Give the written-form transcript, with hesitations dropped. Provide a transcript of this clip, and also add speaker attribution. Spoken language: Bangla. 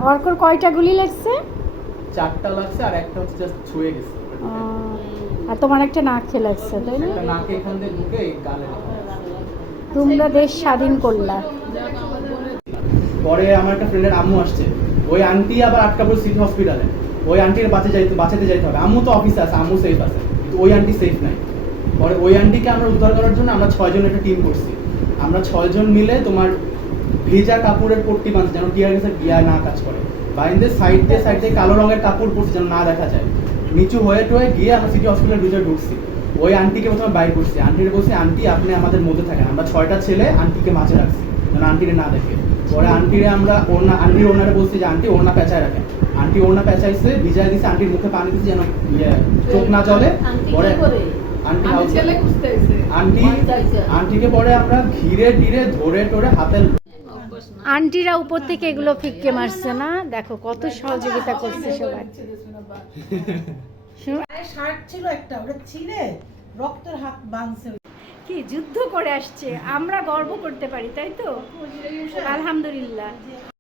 Speaker 1: অর্কর কয়টা গুলি লাগছে?
Speaker 2: 4টা লাগছে আর একটা হচ্ছে জাস্ট ছুঁয়ে গেছে।
Speaker 1: আর তোমার একটা নাকে লাগছে, তাই না?
Speaker 2: একটা নাকে এখান থেকে ঢুকে এই গালে লাগছে।
Speaker 1: তোমরা দেশ স্বাধীন করলা।
Speaker 2: পরে আমার একটা ফ্রেন্ডের আম্মু আসছে, ওই আন্টি আবার আটকা পড়ে সিটি হসপিটালে। ওই আন্টির বাঁচাতে যাইতে হবে। আম্মু তো অফিসে আছে, আম্মু সেফ আছে, কিন্তু ওই আন্টি সেফ নাই। পরে ওই আন্টিকে আমরা উদ্ধার করার জন্য আমরা 6 জন একটা টিম করছি। আমরা 6 জন মিলে তোমার ভেজা কাপড়ের পট্টি বাঁধছি যেন টিয়ার গ্যাসের গিয়া না কাজ করে। বাইন্দে সাইড দিয়ে কালো রঙের কাপড় পরছি যেন না দেখা যায়। নিচু হয়ে টয়ে গিয়ে আমরা সিটি হসপিটালের ভিতরে ঢুকছি। ওই আন্টিকে প্রথমে বাইর করছি। আন্টির বলছি, আন্টি আপনি আমাদের মধ্যে থাকেন। আমরা 6টা ছেলে আন্টিকে মাঝে রাখছি যেন আন্টিরে না দেখে। পরে আন্টির ওনারে বলছি যে আন্টি ওড়না পেঁচায় রাখেন। আন্টি ওড়না পেঁচাইছে, ভিজাই দিছে, আন্টির মুখে পানি দিচ্ছে যেন চোখ না জ্বলে। পরে আন্টিকে পরে আমরা ঘিরে টিরে ধরে টরে হাতের
Speaker 1: আন্টিরা উপর থেকে এগুলো ফিক্কে মারছে না, দেখো কত সহযোগিতা করছে সবাই।
Speaker 3: শার্ট ছিল একটা, ওটা ছিঁড়ে রক্তের হাত বাঁধছে।
Speaker 1: কি যুদ্ধ করে আসছে, আমরা গর্ব করতে পারি, তাই তো? আলহামদুলিল্লাহ।